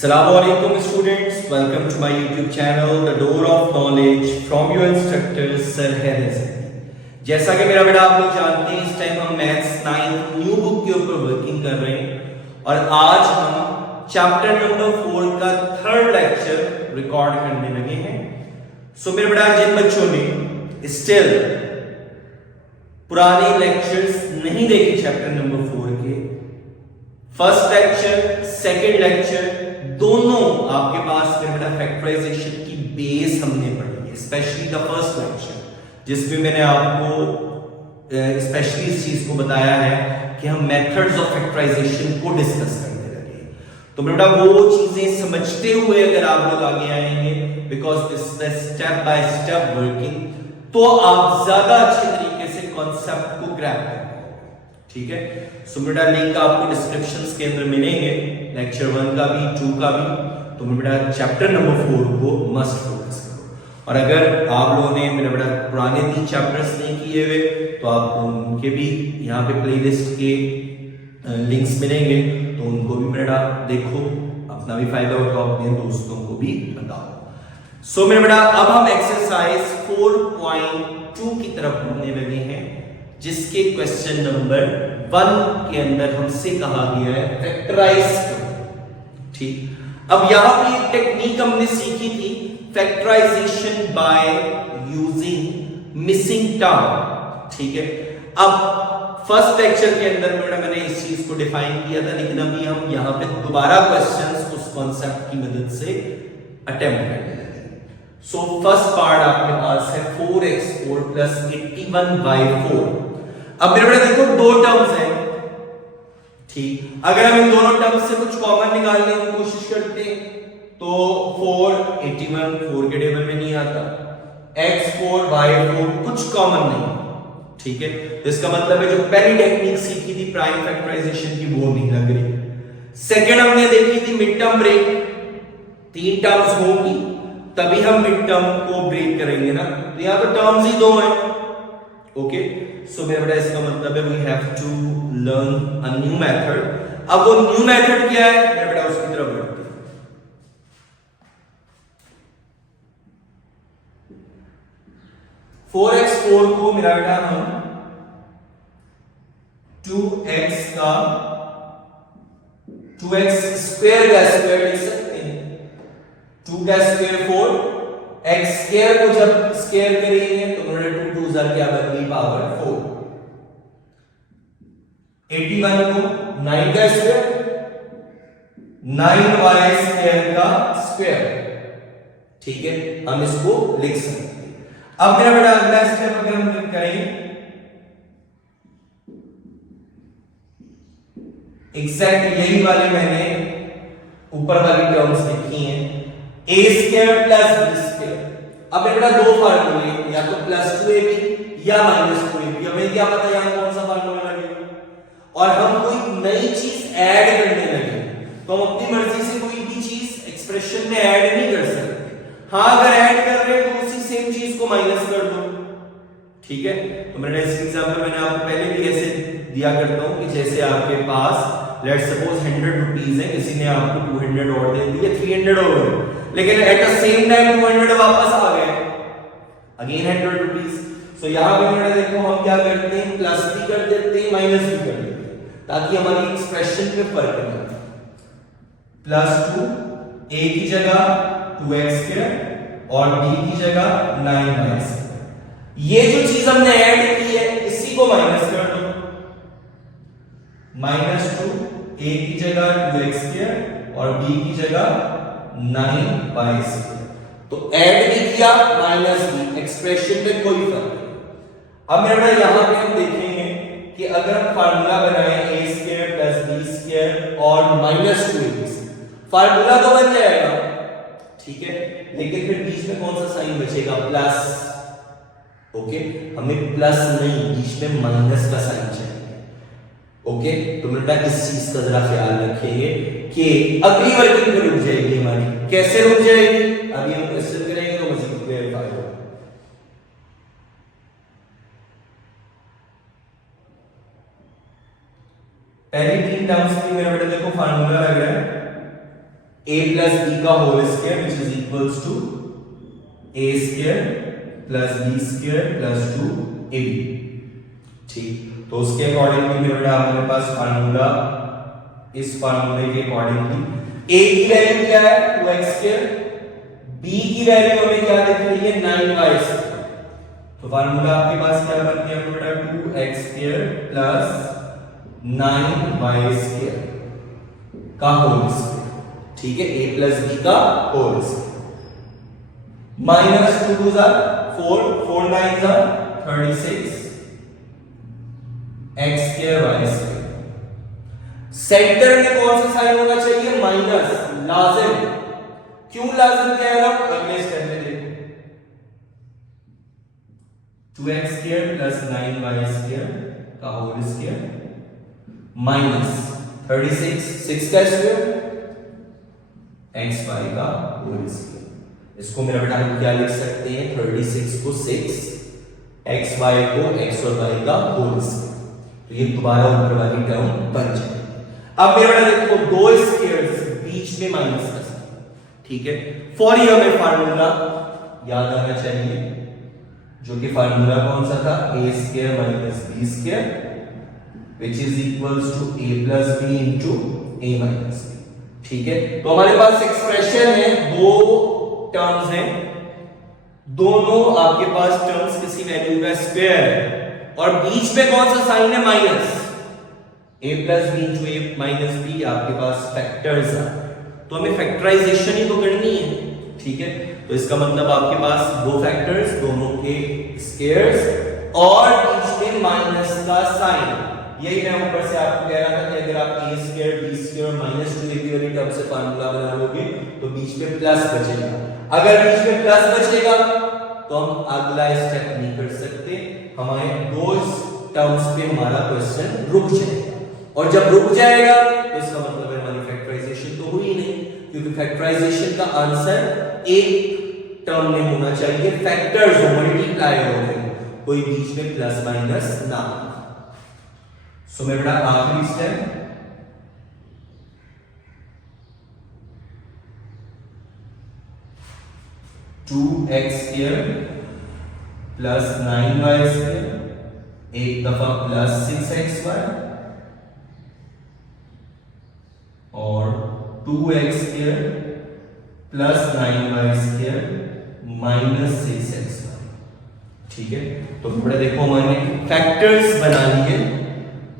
Assalamualaikum students, welcome to my YouTube channel The Door of Knowledge from your instructor Sir Heather। जैसा कि मेरा बेटा आप लोग जानते हैं, इस टाइम हम मैथ्स 9 न्यू बुक के ऊपर वर्किंग कर रहे हैं और आज हम चैप्टर नंबर 4 का थर्ड लेक्चर रिकॉर्ड करने लगे हैं। सो मेरे बेटा जिन बच्चों ने स्टिल पुराने लेक्चर्स नहीं देखे चैप्टर नंबर 4 के, फर्स्ट लेक्चर सेकंड लेक्चर दोनों आपके पास मेरे बेटा फैक्टराइजेशन की बेस हमने पढ़ी है, स्पेशली द फर्स्ट लेक्चर जिसमें मैंने आपको स्पेशली इस चीज को बताया है कि हम मेथड्स ऑफ फैक्टराइजेशन को डिस्कस करने लगे। तो मेरे बेटा वो चीजें समझते हुए अगर आप लोग आगे आएंगे, because this is step by step working, तो आप ज्यादा अच्छे तरीके से कॉन्सेप्ट को ग्रैब कर पाओगे। ठीक है, सो बेटा लिंक आपको डिस्क्रिप्शंस के अंदर मिलेंगे, लेक्चर 1 का भी 2 का भी। तो बेटा चैप्टर नंबर 4 को मस्ट फोकस करो। और अगर आप लोगों ने मेरा बेटा पुराने 3 चैप्टर्स नहीं किए हुए तो आपको उनके भी यहाँ पे प्लेलिस्ट के लिंक्स मिलेंगे, तो उनको भी बेटा देखो, अपना भी फायदा उठाओ, अपने दोस्तों को भी बताओ। सो मेरा बेटा अब हम एक्सरसाइज 4.2 की तरफ बढ़ने लगे हैं, जिसके क्वेश्चन नंबर 1 के अंदर हमसे कहा गया है फैक्टराइज करो। ठीक, अब यहां पे एक टेक्निक हमने सीखी थी, factorisation by using missing term. ठीक है, अब फर्स्ट लेक्चर के अंदर मैंने इस चीज को डिफाइन किया था, लेकिन अभी हम यहां पे दोबारा क्वेश्चंस उस कॉन्सेप्ट की मदद से अटेम्प्ट करने लगे। सो फर्स्ट पार्ट आपके पास है 4x4 + 81/4। अब मेरे बेटा देखो दो टर्म्स हैं, ठीक, अगर हम इन दोनों टर्म्स से कुछ कॉमन निकालने की कोशिश करते हैं तो 4 81 4 के टेबल में नहीं आता, x4 y4 कुछ कॉमन नहीं। ठीक है, तो इसका मतलब है जो पहली टेक्निक सीखी थी प्राइम फैक्टराइजेशन की वो नहीं लग रही। सेकंड हमने देखी थी मिड टर्म ब्रेक, 3 टर्म्स होंगी तभी हम मिड टर्म को ब्रेक करेंगे ना, तो यहां तो टर्म्स ही 2 हैं। ओके, सो मेरा बेटा इसका मतलब है we have to learn a new method. अब वो न्यू मेथड क्या है मेरा बेटा, उसकी तरफ बढ़ते हैं। 4x4 को मेरा बेटा हम 2x का 2x स्क्वायर का स्क्वायर लिख सकते हैं। 2 का स्क्वायर 4, x स्क्वायर को जब स्क्वायर करेंगे तो मेरा 2 2 क्या बनेगी पावर 4। 81 को 9 का स्क्वायर, 9y स्क्वायर का स्क्वायर। ठीक है, हम इसको लिख सकते हैं। अब मेरा बेटा अगला स्टेप अगर हम करें, एग्जैक्ट यही वाली मैंने ऊपर वाली टर्म्स लिखी हैं, a square plus b square. अब मेरे बेटा दो फार्मूले, या तो +2ab या -2ab, हमें क्या पता यहां कौन सा फार्मूला लगेगा, और हम कोई नई चीज ऐड करने लगे तो हम अपनी मर्जी से कोई भी चीज एक्सप्रेशन में ऐड नहीं कर सकते। हाँ, अगर ऐड कर रहे हैं तो उसी सेम चीज को माइनस कर दो। ठीक है, तो मैंने इस एग्जांपल मैंने आपको पहले भी ऐसे दिया करता हूं कि जैसे आपके पास लेट्स सपोज 100 रुपीस है, किसी ने आपको 200 और दे दिए, 300 हो गए, लेकिन एट द सेम टाइम 200 वापस आ गए, अगेन 100 रुपीस। सो यहां पे मैंने देखो हम क्या करते हैं, प्लस भी कर देते हैं माइनस भी कर देते हैं, ताकि हमारी एक्सप्रेशन पे फर्क ना आए। +2 a की जगह 2x² और b की जगह 9y²। ये जो चीज हमने ऐड की है इसी को माइनस कर दो, -2 a की जगह 2x² और b की जगह 9y²। तो ऐड भी किया माइनस भी, एक्सप्रेशन में कोई फर्क नहीं। अब मेरा बेटा यहां पे हम देखेंगे कि अगर हम फार्मूला बनाएं a² + b² और -2ab, फार्मूला तो बन जाएगा, ठीक है, लेकिन फिर बीच में कौन सा साइन बचेगा, प्लस। ओके, हमें प्लस नहीं, बीच में माइनस का साइन चाहिए। ओके, तो बेटा इस चीज का जरा ख्याल रखेंगे कि अगली वर्किंग में रुक जाएगी हमारी। कैसे रुक जाएगी अभी हम क्वेश्चन करेंगे तो मजीद क्लियरिफाई होगा। पहली 3 टर्म्स की मेरा बेटा देखो फार्मूला लग रहा है a प्लस बी का whole square which is equals to a square plus b square plus 2ab। ठीक, तो उसके अकॉर्डिंगली मेरे बेटा हमारे पास फार्मूला, इस फार्मूले के अकॉर्डिंगली a की वैल्यू क्या है 2x स्क्वायर, b की वैल्यू हमें क्या दिख रही है 9y स्क्वायर। तो फार्मूला आपके पास क्या बन गया बेटा 2x square plus 9y square का होल स्क्वायर। ठीक है, a प्लस b का whole square minus 2 2 4 4 9 36 x square y square. Centre में कौन सा साइन होना चाहिए माइनस, लाजिम। क्यों लाजिम कह रहा हूं, अगले स्टेप में देखो 2x square plus 9y square का होल स्क्वायर माइनस 36 6 का स्क्वायर xy का होल स्क्वायर। इसको मेरा बेटा हम क्या लिख सकते हैं 36 को 6 xy को x और y का होल स्क्वायर। तो ये दोबारा ऊपर वाली टर्म बन जाएगी। अब मेरा बेटा देखो दो स्क्वायर्स बीच में माइनस का साइन। ठीक है, फॉर ये हमें फार्मूला याद आना चाहिए, जो कि फार्मूला कौन सा था a square minus b square which is equals to a plus b into a minus b। ठीक है, तो हमारे पास एक्सप्रेशन है, दो टर्म्स हैं, दोनों आपके पास टर्म्स किसी वैल्यू का स्क्वायर है और बीच में कौन सा साइन है minus, a plus b into a minus b आपके पास फैक्टर्स है, तो हमें फैक्टराइजेशन ही तो करनी है। ठीक है, तो इसका मतलब आपके पास दो फैक्टर्स, दोनों के स्क्वायर्स और बीच में माइनस का साइन। यही मैं ऊपर से आपको कह रहा था कि अगर आप a square b square minus 2ab वाली टर्म से फार्मूला बना लोगे तो बीच में प्लस बचेगा। अगर बीच में प्लस बचेगा तो हम अगला स्टेप नहीं कर सकते, हमारे दो टर्म्स पे हमारा क्वेश्चन रुक जाएगा, और जब रुक जाएगा तो इसका मतलब है हमारी फैक्टराइजेशन तो हुई नहीं, क्योंकि फैक्टराइजेशन का आंसर एक टर्म में होना चाहिए, फैक्टर्स हो, मल्टीप्लाई हो, कोई बीच में प्लस माइनस ना। सो मेरा बेटा आखिरी step 2x square plus 9y square, एक दफा प्लस 6xy और 2x square plus 9y square minus 6xy। ठीक है, तो बड़े देखो हमारे फैक्टर्स बना लिए,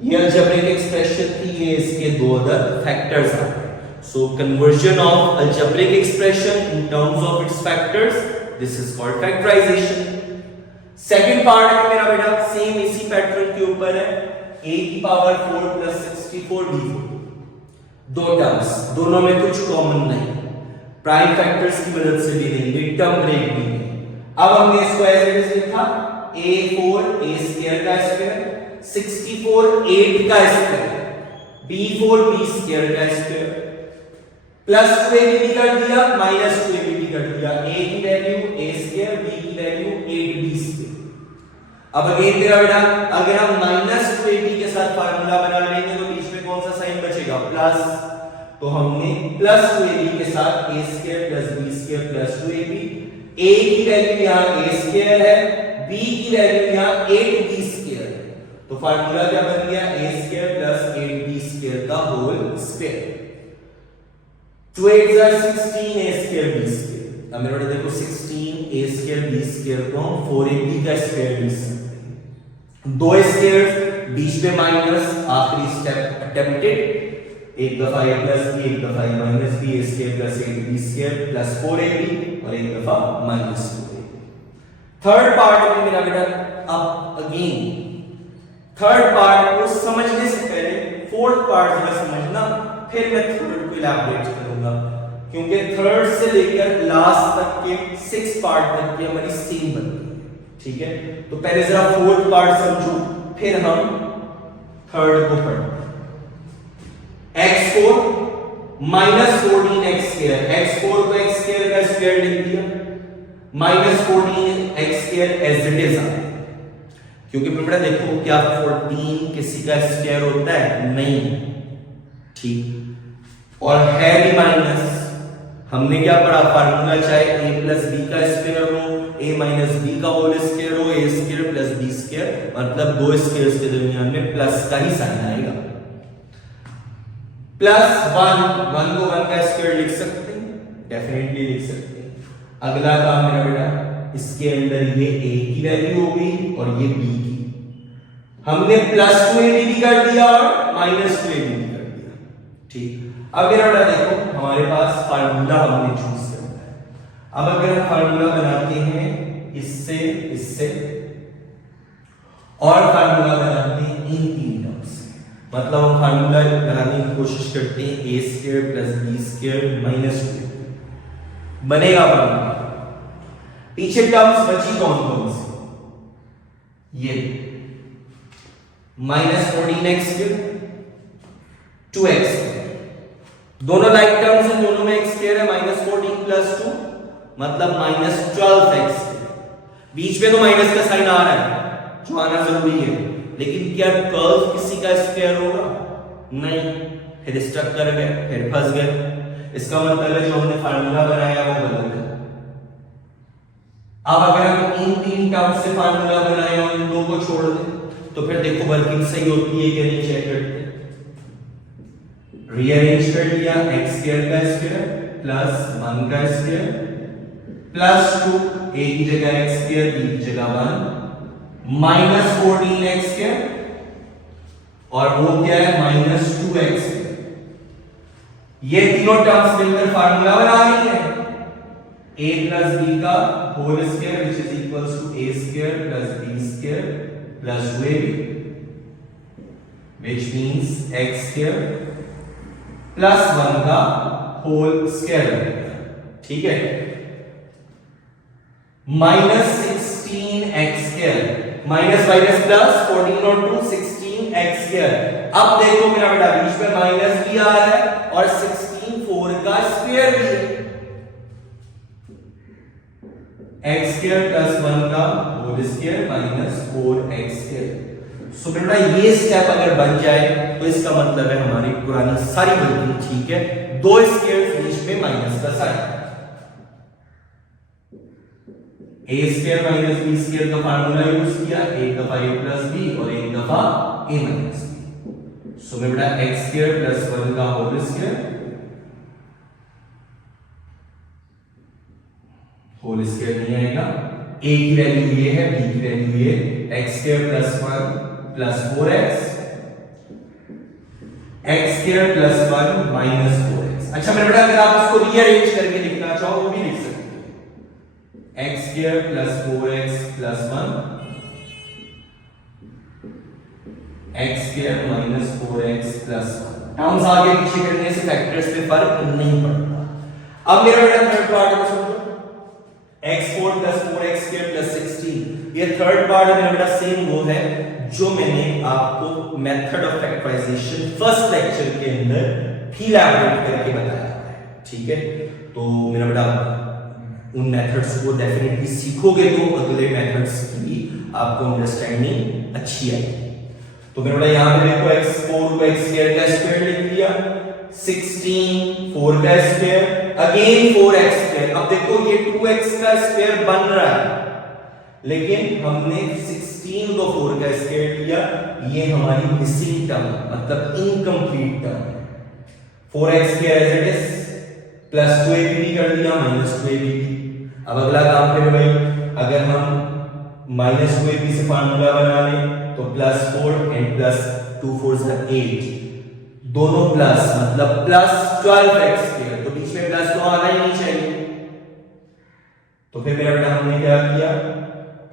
ये अलजेब्रिक एक्सप्रेशन थी, ये इसके दो अदर फैक्टर्स हैं। So conversion of algebraic expression in terms of its factors, this is called factorization. Second part है मेरा बेटा सेम इसी पैटर्न के ऊपर है, a की पावर 4 प्लस 64 d4, दो टर्म्स, दोनों में कुछ कॉमन नहीं, प्राइम फैक्टर्स की मदद से भी लेंगे, टर्म ब्रेक भी नहीं। अब हमने इसको एज इट इज लिखा a4 a स्क्वायर का स्क्वायर, 64 8 का स्क्वायर, b4 b स्क्वायर का स्क्वायर, प्लस 2ab भी कर दिया, माइनस 2ab भी कर दिया, a की वैल्यू a स्क्वायर, b की वैल्यू 8b स्क्वायर। अब अगेन मेरा बेटा अगर हम माइनस 2ab के साथ फार्मूला बना लेंगे तो बीच में कौन सा साइन बचेगा प्लस, तो हमने प्लस 2ab के साथ a square plus b square plus 2ab, a की वैल्यू यहां a स्क्वायर है, b की वैल्यू यहां 8b स्क्वायर है, तो फार्मूला क्या बन गया a square plus 8b square का whole square. 2 8 16 a square b square. अब मेरे बेटा देखो 16 a स्क्वायर b स्क्वायर को हम 4ab का स्क्वायर लिख सकते हैं, दो स्क्वायर्स बीच में माइनस, आखिरी स्टेप अटेम्प्टेड, एक दफा a प्लस b एक दफा a minus b, a square plus 8b square plus 4ab और एक दफा माइनस 2ab। थर्ड पार्ट में मेरा बेटा अब अगेन थर्ड पार्ट को समझने से पहले फोर्थ पार्ट जरा समझना, फिर मैं थर्ड को इलैबोरेट करूंगा, क्योंकि थर्ड से लेकर लास्ट तक के 6 पार्ट तक की हमारी सेम बनती है। ठीक है, तो पहले जरा फोर्थ पार्ट समझो, फिर हम थर्ड को पढ़ेंगे। x4 minus 14x square, x4 को x स्क्वायर का स्क्वायर लिख दिया, minus 14x square as it is, क्योंकि बेटा देखो क्या 14 किसी का स्क्वायर होता है नहीं, ठीक, और है भी माइनस, हमने क्या पढ़ा, फार्मूला चाहे a प्लस बी का स्क्वायर हो, a माइनस बी का होल स्क्वायर हो, a square plus b square, मतलब दो स्क्वायर्स के दरमियान में प्लस का ही साइन आएगा। प्लस वन, वन को वन का स्क्वायर लिख सकते हैं, डेफिनेटली लिख सकते हैं। अगला काम मेरा बेटा, इसके अंदर ये a की वैल्यू हो गई और ये b की, हमने प्लस 2ab भी कर दिया और माइनस 2ab भी कर दिया, ठीक। अब मेरा बेटा देखो, हमारे पास फार्मूला हमने चूज करना है। अब अगर हम फार्मूला बनाते हैं इससे इससे और फार्मूला बनाते हैं इन तीन टर्म्स से, मतलब हम फार्मूला बनाने की कोशिश करते हैं a square plus b square minus 2 बनेगा फार्मूला। पीछे टर्म्स बची कौन कौन सी, ये माइनस 14x क्यूब 2x, दोनों लाइक टर्म्स हैं, दोनों में x स्क्वायर है, माइनस 14 प्लस 2 मतलब माइनस 12x। बीच में तो माइनस का साइन आ रहा है जो आना जरूरी है, लेकिन क्या कर्व किसी का स्क्वायर होगा, नहीं, फिर स्टक कर गए, फिर फंस गए, इसका मतलब है जो हमने फार्मूला बनाया वो गलत है। अब अगर हम इन तीन टर्म्स से फार्मूला बनाए और इन दो को छोड़ दें तो फिर देखो वर्किंग सही होती है कि नहीं, चेक करते हैं। रीअरेंज कर लिया, x स्क्वायर का स्क्वायर प्लस 1 का स्क्वायर प्लस 2, a की जगह x स्क्वायर b की जगह 1 माइनस 14x स्क्वायर और वो क्या है माइनस 2x स्क्वायर। ये तीनों टर्म्स मिलकर फार्मूला बना रही है a प्लस b का whole square which is equals to a square plus b square plus 2ab which means x square plus 1 का होल स्क्वायर, ठीक है, minus 16x square, minus minus plus 14 और 2 16x square. अब देखो मेरा बेटा बीच में माइनस भी आ रहा है और 16 4 का स्क्वायर भी है, x स्क्वायर प्लस 1 का whole square minus 4x square. So बेटा ये स्टेप अगर बन जाए तो इसका मतलब है हमारी पुरानी सारी वर्किंग ठीक है, दो स्क्वायर बीच में माइनस का sign, a square minus b square का फार्मूला यूज किया, एक दफा a प्लस b और एक दफा a माइनस b। सो बेटा x स्क्वायर प्लस 1 का होल स्क्वायर, होल स्क्वायर नहीं आएगा, a की वैल्यू ये है, b की वैल्यू ये, x square plus 1 plus 4x, x square plus 1 minus 4x। अच्छा मेरे बेटा अगर आप इसको रीअरेंज करके लिखना चाहो वो भी लिख सकते हैं, x square plus 4x plus 1 x square minus 4x plus 1। Terms आगे पीछे करने से फैक्टर्स में फर्क नहीं पड़ता। अब मेरा बेटा थर्ड पार्ट को समझो, x4 plus 4x square plus 16, ये थर्ड पार्ट मेरा बेटा सेम वो है जो मैंने आपको method of factorisation first lecture के अंदर भी इलैबोरेट करके बताया है, ठीक है। तो मेरा बेटा उन मेथड्स को डेफिनेटली सीखोगे तो अगले मेथड्स की भी आपको अंडरस्टैंडिंग अच्छी आएगी। तो मेरा बेटा यहां पे देखो x4 को x स्क्वायर का स्क्वायर लिख लिया, 16 4 का स्क्वायर अगेन 4x स्क्वायर। अब देखो ये 2x का स्क्वायर बन रहा है लेकिन हमने 16 को 4 का स्क्वायर लिया, ये हमारी मिसिंग टर्म मतलब incomplete term, 4x square as it is plus 2ab भी कर दिया माइनस 2ab। अब अगला काम फिर भाई अगर हम माइनस 2ab से फार्मूला बना लें तो प्लस 4 एंड प्लस 2 4 8, दोनों प्लस मतलब प्लस 12x स्क्वायर, तो बीच में प्लस तो आना ही नहीं चाहिए। तो फिर मेरा बेटा हमने क्या किया,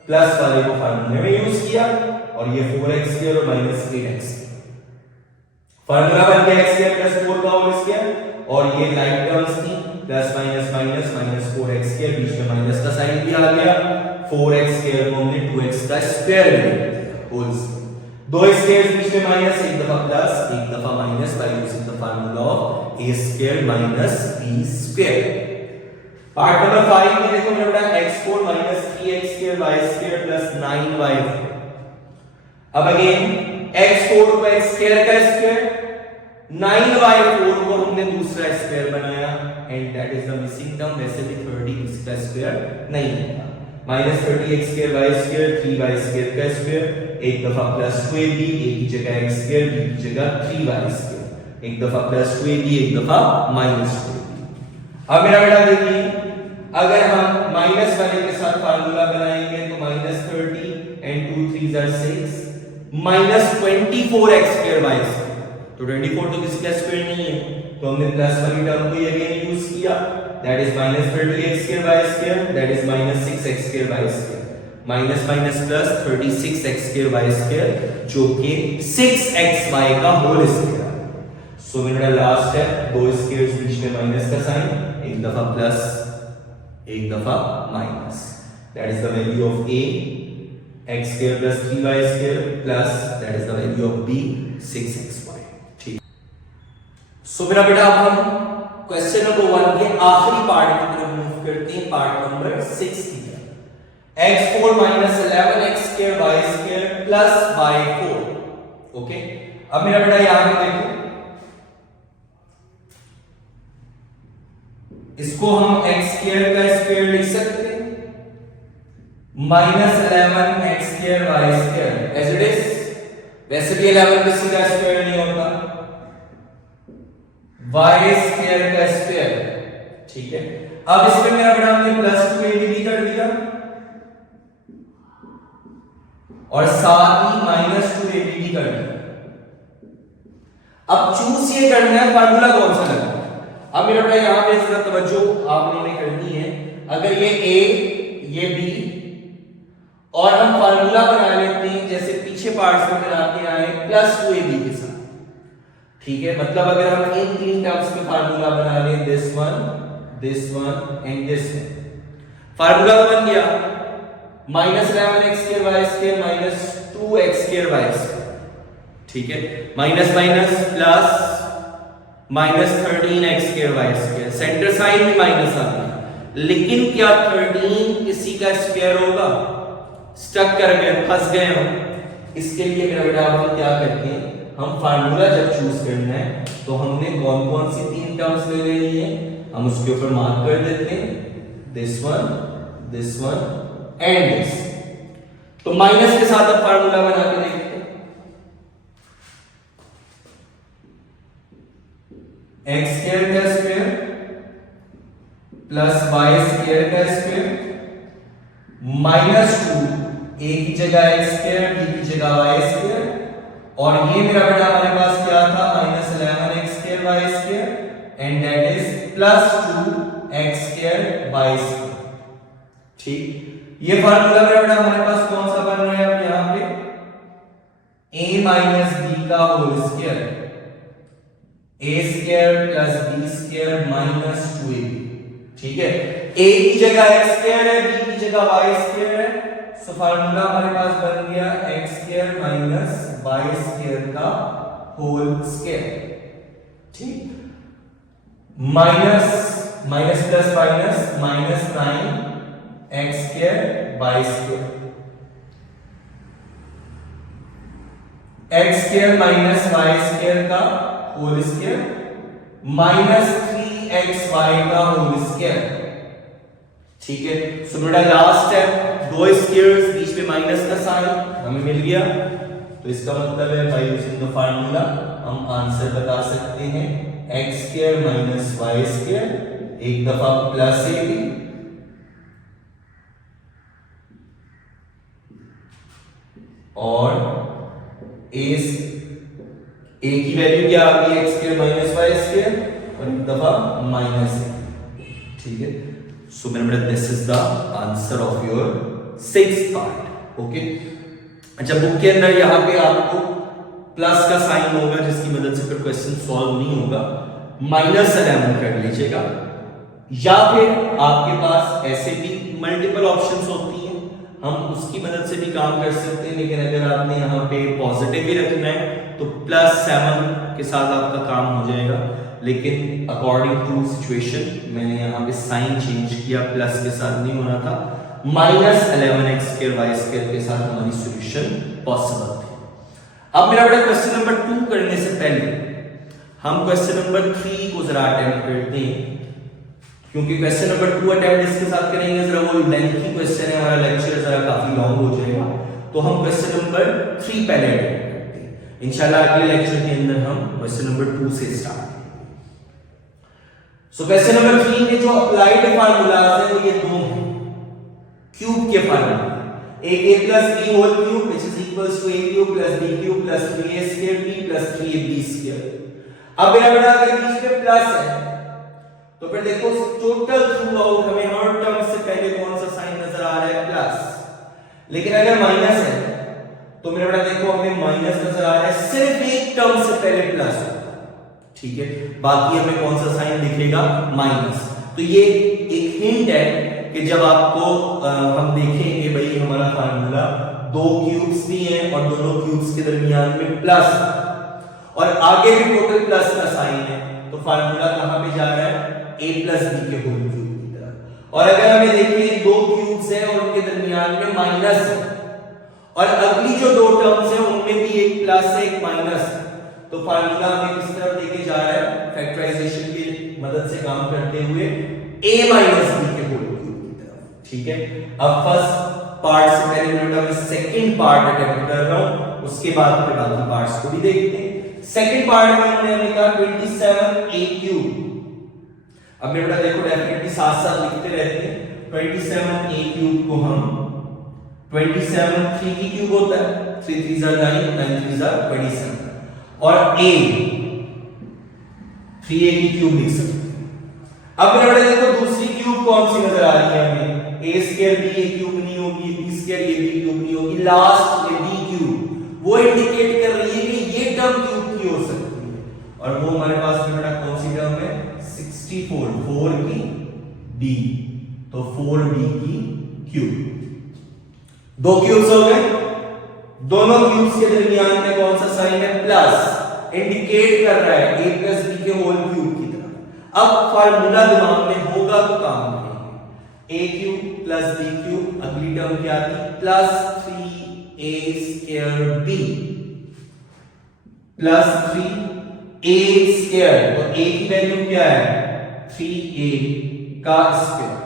प्लस वाले को फार्मूले में यूज किया और ये 4x स्क्वायर और माइनस 8x फार्मूला बन गया, x स्क्वायर प्लस 4 का होल स्क्वायर और ये लाइक टर्म्स थी plus minus minus minus 4x square, बीच में माइनस का साइन भी आ गया, 4x स्क्वायर को हमने 2x का स्क्वायर ले लिया होल स्क्वायर, दो स्क्वायर बीच में माइनस, एक दफा प्लस एक दफा minus by using the formula of a square minus b square. Part number 5 में देखो मेरा बेटा x4 minus 3x square y square plus 9y4। अब अगेन x4 को x स्क्वायर का स्क्वायर 9/4 को हमने दूसरा स्क्वायर बनाया and that is the missing term. वैसे भी 30 इसका स्क्वायर नहीं होगा। -30x² y² 3y² का स्क्वायर, एक दफा +2ab, a की जगह x², b की जगह 3y², एक दफा +2ab, एक दफा -2ab। अब मेरा बेटा देखिए, अगर हम माइनस वाले के साथ फार्मूला बनाएंगे तो -30 and 2 3s are 6, -24x² y², तो 24 तो किसी का स्क्वायर नहीं है, तो हमने प्लस वाली टर्म को अगेन यूज किया, that is -30x² y², that is -6x² y², minus minus plus 36x² y², जो कि 6xy का होल स्क्वायर। सो मेरा लास्ट है, दो स्क्वायर्स बीच में माइनस का साइन, एक दफा प्लस एक दफा minus, that is the value of a x² + 3y² plus that is the value of b 6xy। ठीक, सो मेरा बेटा अब हम क्वेश्चन नंबर 1 के आखिरी पार्ट की तरफ मूव करते हैं, पार्ट नंबर 6 की तरफ। x4 - 11x² y² plus y4। Okay, अब मेरा बेटा यहां पे देखो, इसको हम x² का स्क्वायर लिख सकते हैं, -11x² y² as it is. वैसे भी 11 किसी का स्क्वायर नहीं होता, y² का स्क्वायर। ठीक है, अब इसमें मेरा बेटा हमने +2ab भी कर दिया और साथ ही -2ab भी कर दिया। अब चूज ये करना है फार्मूला कौन सा लगता है। अब मेरा बेटा यहां पे जरा तवज्जो आप लोगों ने करनी है, अगर ये a ये b और हम फार्मूला बना लेते हैं जैसे पीछे पार्ट्स में बनाते आए +2ab के साथ। ठीक है, मतलब अगर हम इन तीन टर्म्स में फार्मूला बना लें, this one and this one, formula बन गया -11x² y² -2x² y²। ठीक है, minus minus plus -13x² y², centre sign भी माइनस आ गया, लेकिन क्या 13 किसी का स्क्वायर होगा? स्टक कर गए, फंस गए हम। इसके लिए मेरा बेटा हम क्या करते हैं, हम फार्मूला जब चूज करना है तो हमने कौन कौन सी तीन टर्म्स ले लेनी है, हम उसके ऊपर मार्क कर देते हैं, दिस वन एंड दिस। तो माइनस के साथ अब फार्मूला बना के देखते हैं, x² का स्क्वायर प्लस y² का स्क्वायर -2, a की जगह x², b की जगह y², और ये मेरा बेटा हमारे पास क्या था, -11x² y² and that is +2x² y²। ठीक, ये फार्मूला मेरा बेटा हमारे पास कौन सा बन रहा है अब यहां पे, a - b का whole square, a² + b² -2ab। ठीक है, a की जगह x² है, b की जगह y² है, सो फार्मूला हमारे पास बन गया x² - y² का होल स्क्वायर। ठीक, minus minus plus minus -9x² y², x² - y² का होल स्क्वायर -3xy का होल स्क्वायर। ठीक है, सो बेटा लास्ट है, दो स्क्वायर्स बीच में माइनस का साइन हमें मिल गया, तो इसका मतलब है बाय यूजिंग द फार्मूला हम आंसर बता सकते हैं, x² - y², एक दफा +ab और a की वैल्यू क्या आ गई, x² - y² और एक दफा -a। ठीक है, सो मेरा बेटा this is the answer of your 6th part. Okay, अच्छा बुक के अंदर यहां पे आपको प्लस का साइन होगा जिसकी मदद से फिर क्वेश्चन सॉल्व नहीं होगा, -11 कर लीजिएगा, या फिर आपके पास ऐसे भी मल्टीपल ऑप्शंस होती हैं, हम उसकी मदद से भी काम कर सकते हैं, लेकिन अगर आपने यहाँ पे पॉजिटिव भी रखना है तो +7 के साथ आपका काम हो जाएगा, लेकिन अकॉर्डिंग टू सिचुएशन मैंने यहाँ पे साइन चेंज किया, प्लस के साथ नहीं होना था, -11x² y² के साथ हमारी सॉल्यूशन पॉसिबल थी। अब मेरा बेटा क्वेश्चन नंबर 2 करने से पहले हम क्वेश्चन नंबर 3 को जरा अटेम्प्ट करते हैं, क्योंकि क्वेश्चन नंबर 2 अटेम्प्ट इसके साथ करेंगे, जरा वो लेंथी क्वेश्चन है, हमारा लेक्चर जरा काफी लॉन्ग हो जाएगा, तो हम क्वेश्चन नंबर 3 पहले अटेम्प्ट करते हैं। इंशाल्लाह अगले लेक्चर के अंदर हम क्वेश्चन नंबर 2 से स्टार्ट करेंगे। सो क्वेश्चन नंबर 3 में जो अप्लाइड फार्मूलाज हैं वो ये दो हैं, क्यूब के फार्मूला, एक a plus b whole cube which is equals to a cube plus b cube plus 3a square b plus 3ab square। अब मेरा बेटा अगर बीच में प्लस है तो फिर देखो टोटल थ्रू आउट हमें हर टर्म से पहले कौन सा साइन नजर आ रहा है, प्लस। लेकिन अगर माइनस है तो मेरा बेटा देखो हमें माइनस नजर आ रहा है, सिर्फ एक टर्म से पहले प्लस होता है, ठीक है, बाकी हमें कौन सा साइन दिखेगा, माइनस। तो ये एक हिंट है कि जब आपको हम देखेंगे भाई हमारा फार्मूला दो क्यूब्स भी हैं और दोनों क्यूब्स के दरमियान में प्लस और आगे भी टोटल प्लस का साइन है, तो फार्मूला कहां पे जा रहा है, a plus b के होल क्यूब की तरफ। और अगर हमें देखिए दो क्यूब्स हैं और उनके दरमियान में माइनस है और अगली जो दो टर्म्स हैं उनमें भी एक प्लस है एक माइनस है, तो फार्मूला हमें किस तरफ लेके जा रहा है, फैक्टराइजेशन की मदद से काम करते हुए a minus b के होल क्यूब की तरफ, ठीक है। अब फर्स्ट पार्ट से पहले मैं सेकंड पार्ट अटेम्प्ट कर रहा हूं, उसके बाद फिर बाकी पार्ट्स को भी देखते हैं। सेकंड पार्ट में हमने कहा 27a क्यूब। अब मेरे बेटा देखो डेफिनेटली साथ साथ लिखते रहते हैं, 27a क्यूब को हम 27 3 की क्यूब होता है, 3 3 9 9 3 27 और a 3a की क्यूब लिख सकते हैं। अब मेरे बेटा देखो दूसरी क्यूब कौन सी नजर आ रही है हमें, a square b a cube नहीं होगी, b square a b cube नहीं होगी, लास्ट में b क्यूब, वो इंडिकेट कर रही है कि ये टर्म क्यूब की हो सकती है, और वो हमारे पास में बेटा कौन सी टर्म है, 64 4 की b, तो 4b की क्यूब। दो क्यूब्स हो गए, दोनों क्यूब्स के दरमियान में कौन सा साइन है, प्लस, इंडिकेट कर रहा है a plus b के होल क्यूब की तरफ। अब फार्मूला दिमाग में होगा तो काम करेंगे, a cube plus b cube, अगली टर्म क्या थी, plus 3a square b plus 3a square, तो a की वैल्यू क्या है, 3a का स्क्वायर,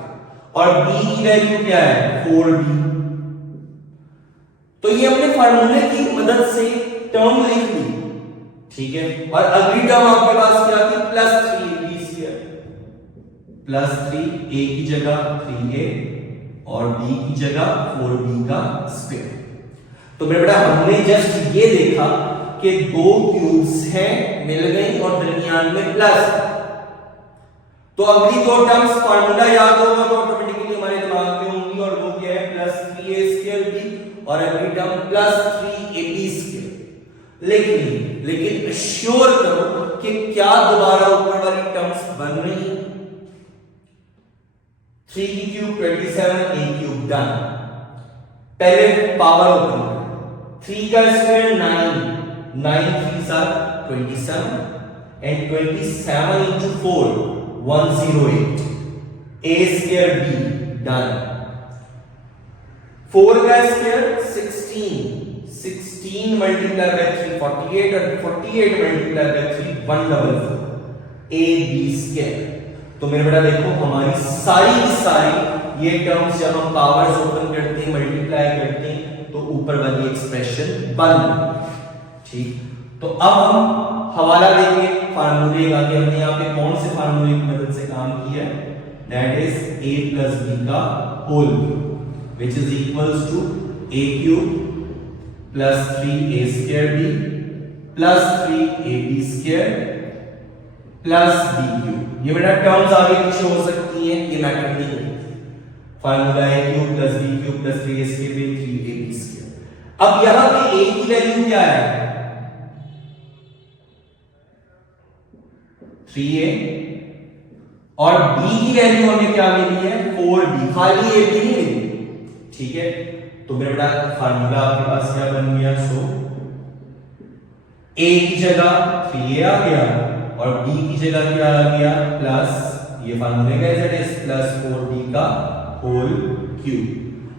और b की वैल्यू क्या है, 4b। तो ये हमने फार्मूले की मदद से टर्म लिख ली, ठीक है। और अगली टर्म आपके पास क्या थी, plus 3b square, plus 3a की जगह 3a और b की जगह 4b का स्क्वायर। तो मेरे बेटा हमने जस्ट ये देखा कि दो क्यूब्स हैं, मिल गई और दरमियान में प्लस, तो अगली दो टर्म्स फार्मूला याद होगा तो ऑटोमेटिकली हमारे दिमाग में होंगी, और वो क्या है, प्लस 3a स्क्वायर b और अगली टर्म प्लस 3ab स्क्वायर। लेकिन एश्योर करो कि क्या दोबारा ऊपर वाली टर्म्स बन रही हैं, 3 की क्यूब 27 a क्यूब डन। पहले पावर ओपन करो, 3 का square 9 9 3 27 and 27 into 4 108 a square b done। 4 का स्क्वायर 16 मल्टीप्लाई बाय 3 48 और 48 multiply by 3 144 a b square. तो मेरे बेटा देखो हमारी सारी की सारी ये टर्म्स जब हम पावर्स ओपन करते हैं, मल्टीप्लाई करते हैं, तो ऊपर वाली एक्सप्रेशन बन गई, ठीक। तो अब हम हवाला देंगे फार्मूले का कि हमने यहाँ पे कौन से फार्मूले की मदद से काम किया, that is a plus b का whole cube which is equals to a cube plus 3a square b plus 3ab square plus b cube। ये बेटा टर्म्स आगे पीछे हो सकती हैं, ये मैटर नहीं करेगी, formula a cube plus b cube plus 3a square b 3ab square। अब यहां पे a की वैल्यू क्या है, 3a, और b की वैल्यू हमें क्या मिली है, 4b, खाली a भी नहीं मिली, ठीक है। तो मेरा बेटा फार्मूला आपके पास क्या बन गया, सो a की जगह 3a आ गया और b की जगह क्या आ गया, प्लस, ये फार्मूले का इज प्लस 4b का होल क्यूब।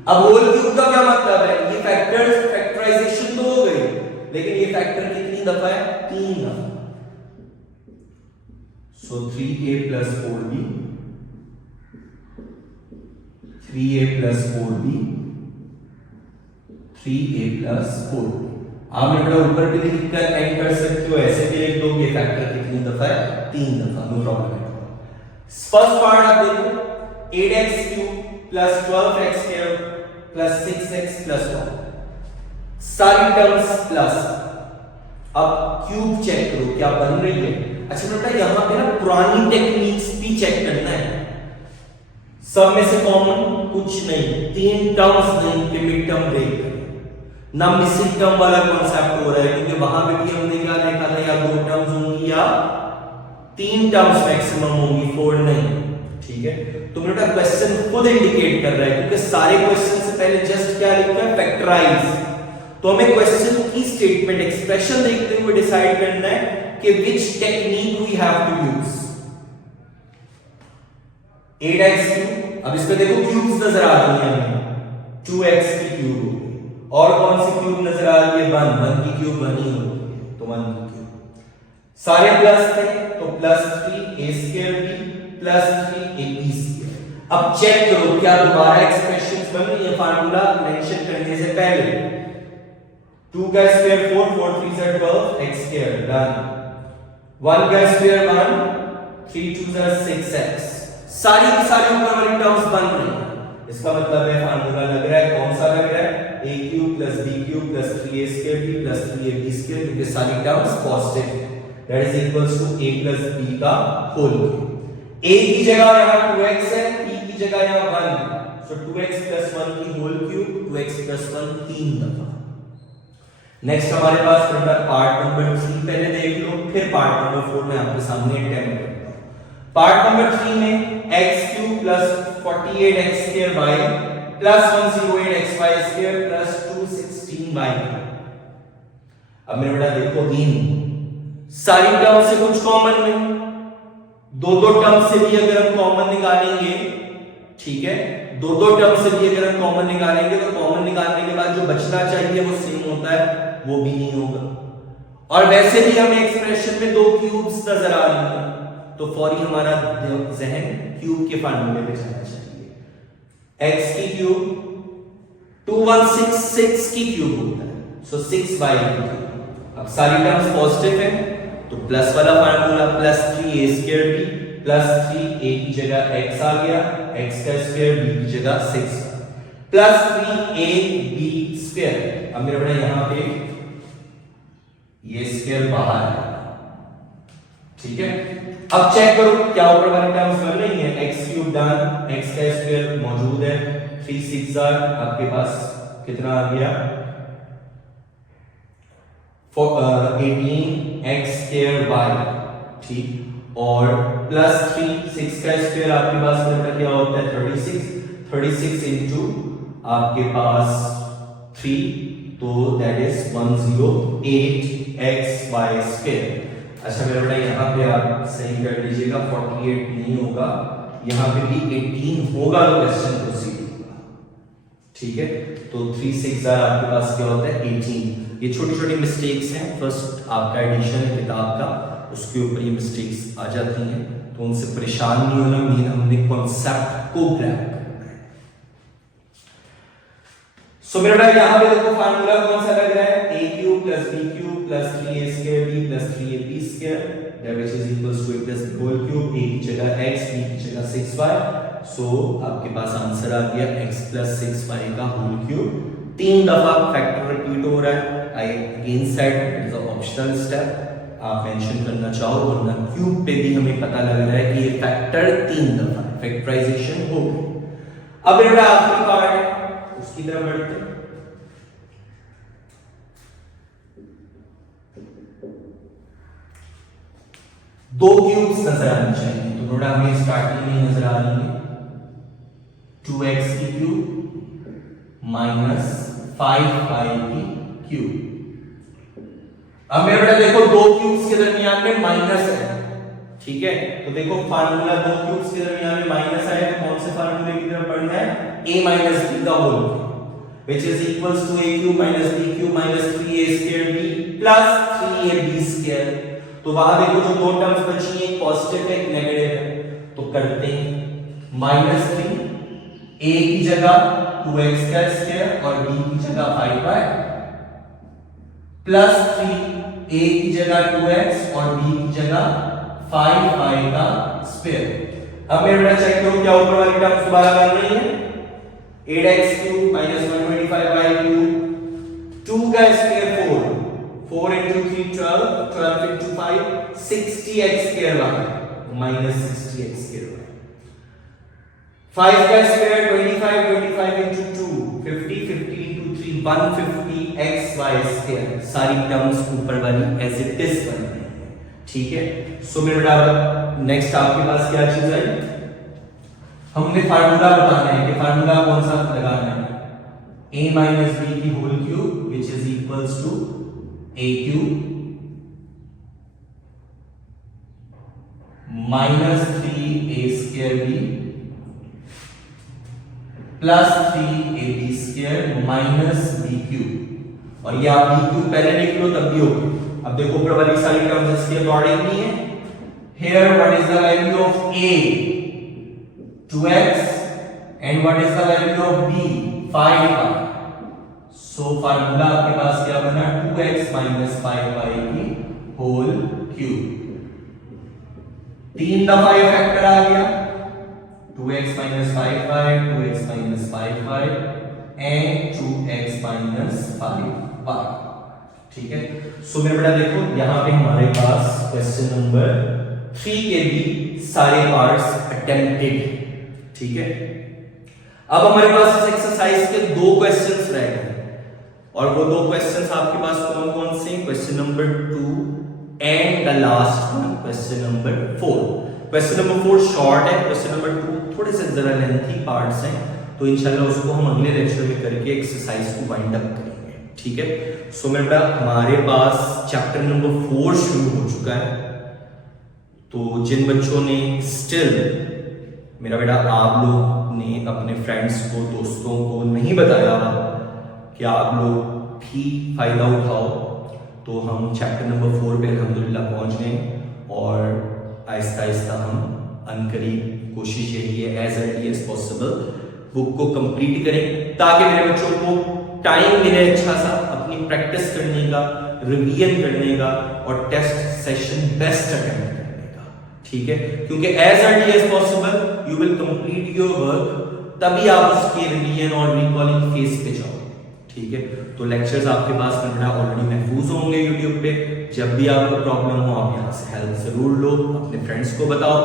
अब होल क्यूब का क्या मतलब है, ये फैक्टराइजेशन तो हो गई, लेकिन ये फैक्टर कितनी दफा है, 3 दफा, सो 3a plus 4b, 3a plus 4b, 3a plus 4b। आप बेटा ऊपर भी लिखकर ऐड कर सकते हो, ऐसे भी लिख दोगे। फैक्टर कितनी दफा है? 3 दफा, नो प्रॉब्लम। फर्स्ट पार्ट आप देखो, 8x cube plus 12x cube plus 6x plus 1, सारी टर्म्स प्लस। अब क्यूब चेक करो क्या बन रही है। अच्छा बेटा यहां पे ना पुरानी टेक्निक्स भी चेक करना है। सब में से कॉमन कुछ नहीं, 3 टर्म्स नहीं कि मिड टर्म ब्रेक ना मिसिंग टर्म वाला कॉन्सेप्ट हो रहा है, क्योंकि वहां पे भी हमने क्या देखा था, या 2 टर्म्स होंगी या 3 टर्म्स मैक्सिमम होंगी, 4 नहीं। ठीक है, तो बेटा क्वेश्चन खुद इंडिकेट कर रहा है, क्योंकि सारे क्वेश्चन से पहले जस्ट क्या लिखा है? फैक्टराइज। तो हमें क्वेश्चन की स्टेटमेंट एक्सप्रेशन देखते हुए डिसाइड करना है कि which technique we have to use. 8x cube, अब इसमें देखो क्यूब्स नजर आ रही है हमें, 2x की क्यूब हो गई, और कौन सी क्यूब नजर आ रही है? 1 की क्यूब 1 ही होगी, तो 1 की क्यूब। सारे प्लस थे तो plus 3a square b plus 3ab square. अब चेक करो क्या दोबारा एक्सप्रेशंस बन रही है फार्मूला मेंशन करने से पहले। 2 का स्क्वायर 4, 4 3 जा 12 x स्क्वायर डन। 1 का स्क्वायर 1, 3 2 जा 6x। सारी की सारी ऊपर वाली टर्म्स बन रही है। इसका मतलब है फार्मूला लग रहा है, कौन सा लग रहा है? a cube plus b cube plus 3a square b plus 3ab square, क्योंकि सारी टर्म्स पॉजिटिव है। That is equals to a plus b का होल क्यूब। a की जगह यहां 2x है, b की जगह यहां 1 है, सो 2x प्लस 1 की होल क्यूब, 2x प्लस 1 3 दफा। नेक्स्ट हमारे पास पार्ट नंबर 3 पहले देख लो, फिर पार्ट नंबर 4 में आपके सामने अटेम्प्ट करता हूं। पार्ट नंबर 3 में x cube plus 48x square y plus 108xy square plus 216y। अब मेरे बेटा देखो 3 सारी टर्म से कुछ कॉमन नहीं, दो टर्म से भी अगर हम कॉमन निकालेंगे, ठीक है, दो टर्म से भी अगर हम कॉमन निकालेंगे तो कॉमन निकालने के बाद जो बचना चाहिए वो सेम होता है, वो भी नहीं होगा। और वैसे भी हमें एक्सप्रेशन में 2 क्यूब्स नजर आ रही हैं, तो फौरी हमारा जहन क्यूब के फार्मूले पे जाना चाहिए। x की क्यूब 2166 की क्यूब होता है, सो 6y की क्यूब। अब सारी टर्म्स पॉजिटिव है तो प्लस वाला formula plus 3a square b plus 3a की जगह x आ गया, x का स्क्वायर b की जगह 6 प्लस 3ab स्क्वायर। अब मेरे बेटा यहां पे ये स्क्वायर बाहर है, ठीक है। अब चेक करो क्या ऊपर वाली टर्म्स बन रही है। x क्यूब डन, x का स्क्वायर मौजूद है, 3 6 आपके पास कितना आ गया 18x स्क्वायर y, ठीक, और प्लस 3 6 का स्क्वायर आपके पास में क्या होता है 36 इनटू आपके पास 3, तो दैट इज 108xy स्क्वायर। अच्छा मेरा बेटा यहाँ पे आप सही कर लीजिएगा, 48 नहीं होगा, यहाँ पे भी 18 होगा तो क्वेश्चन प्रोसीड होगा, ठीक है। तो 3 6 आपके पास क्या होता है 18। ये छोटी छोटी मिस्टेक्स हैं, फर्स्ट आपका एडिशन है किताब का, उसके ऊपर ये मिस्टेक्स आ जाती हैं, तो उनसे परेशान नहीं होना, मेन हमने कॉन्सेप्ट को ग्रैब करना है। सो मेरा बेटा यहाँ पे देखो फार्मूला कौन सा लग रहा है, a cube plus b cube plus 3a square b plus 3ab square that which is equals to a plus b whole cube, a की जगह x, b की जगह 6y। सो आपके पास आंसर आ गया x प्लस 6y का होल क्यूब। 3 दफा factor repeat हो रहा है, I again said it is a optional step, आप मेंशन करना चाहो, वरना क्यूब पे भी हमें पता लग रहा है कि ये फैक्टर 3 दफा फैक्टराइजेशन हो गई। अब मेरा आखिरी पार्ट है, उसकी तरफ बढ़ते हैं। दो क्यूब्स नजर आनी चाहिए, तो नोट हमें स्टार्टिंग में नजर आ रही है 2x की क्यूब माइनस 5y की क्यूब। अब मेरे बेटा देखो दो क्यूब्स के दरमियान में माइनस है, ठीक है, तो देखो फार्मूला दो क्यूब्स के दरमियान में माइनस है, तो कौन से फार्मूले की तरफ बढ़ना है, a माइनस b का whole which is equals to a cube minus b cube minus 3a square b plus 3ab square। तो वहां देखो जो दो टर्म्स बची हैं, एक पॉजिटिव है एक नेगेटिव है, तो करते हैं -3 a की जगह 2x का स्क्वायर और b की जगह 5y प्लस 3 a की जगह 2x और b की जगह 5y का स्क्वायर। अब मेरे बेटा चेक करो क्या ऊपर वाली टर्म दोबारा बन रही है, 8x³ - 125y³, 2 का square 4 into 3 12, 12 into 5 60x² -60x²। 5 का स्क्वायर 25, 25 into 2 50, 50 into 3 150xy²। सारी टर्म्स ऊपर वाली एज इट इज बन रही है, ठीक है। सो मेरे बेटा नेक्स्ट आपके पास क्या चीज आई, हमने फार्मूला बताना है कि फार्मूला कौन सा लगाना है, a - b की whole cube which is equals to a³ -3a² plus 3ab² b³। और ये आप b³ पहले लिख लो तब भी होगा। अब देखो ऊपर वाली सारी टर्म्स इसके अकॉर्डिंग नहीं है। Here what is the value of a, 2x, and what is the value of b, 5y। So formula आपके पास क्या बना, 2x - 5y की होल क्यूब। 3 दफा ये फैक्टर आ गया, 2x - 5y, 2x - 5y and 2x - 5y, ठीक है। सो मेरे बेटा देखो यहां पे हमारे पास क्वेश्चन नंबर 3 के भी सारे पार्ट्स अटेम्प्टेड, ठीक है। अब हमारे पास इस एक्सरसाइज के 2 क्वेश्चंस रह गए और वो 2 क्वेश्चंस आपके पास कौन कौन से, question number 2 and the last one question number 4। Question number 4 short है, क्वेश्चन नंबर 2 थोड़े से जरा लेंथी पार्ट्स हैं, तो इंशाल्लाह उसको हम अगले लेक्चर में करके एक्सरसाइज को वाइंड अप करेंगे, ठीक है। सो मेरे बेटा हमारे पास चैप्टर नंबर 4 शुरू हो चुका है। तो जिन बच्चों ने स्टिल मेरा बेटा आप लोग ने अपने फ्रेंड्स को, दोस्तों को नहीं बताया कि आप लोग भी फायदा उठाओ, तो हम चैप्टर नंबर 4 पे अल्हम्दुलिल्लाह पहुंच गए और आहिस्ता आहिस्ता हम अनकरीब कोशिश यही है as early as possible book को कंप्लीट करें, ताकि मेरे बच्चों को टाइम मिले अच्छा सा अपनी प्रैक्टिस करने का, रिवीजन करने का और टेस्ट सेशन बेस्ट अटेम्प्ट करने का, ठीक है। क्योंकि as early as possible you will complete your work, तभी आप उसके रिवीजन और रिकॉलिंग फेज पे जाओ, ठीक है। तो लेक्चर्स आपके पास मेरा ऑलरेडी महफूज होंगे यूट्यूब पे। जब भी आपको प्रॉब्लम हो आप यहाँ से हेल्प जरूर लो, अपने फ्रेंड्स को बताओ।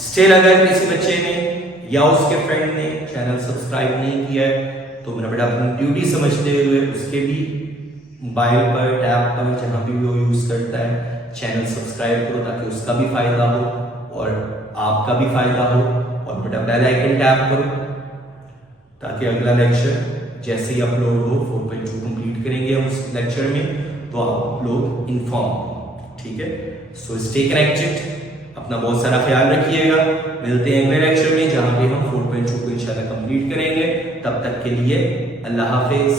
स्टिल अगर किसी बच्चे ने या उसके फ्रेंड ने चैनल सब्सक्राइब नहीं किया है तो मेरा बेटा अपनी ड्यूटी समझते हुए उसके भी मोबाइल पर, टैब पर, जहाँ भी वो यूज करता है चैनल सब्सक्राइब करो, ताकि उसका भी फायदा हो और आपका भी फायदा हो। और बेटा बेल आइकन टैप करो ताकि अगला लेक्चर जैसे ही अपलोड हो 4.2 कंप्लीट करेंगे हम उस लेक्चर में, तो आप लोग इन्फॉर्म, ठीक है। सो स्टे कनेक्टेड, अपना बहुत सारा ख्याल रखिएगा। मिलते हैं अगले लेक्चर में जहां पे हम 4.2 को इंशाल्लाह कंप्लीट करेंगे। तब तक के लिए अल्लाह हाफिज।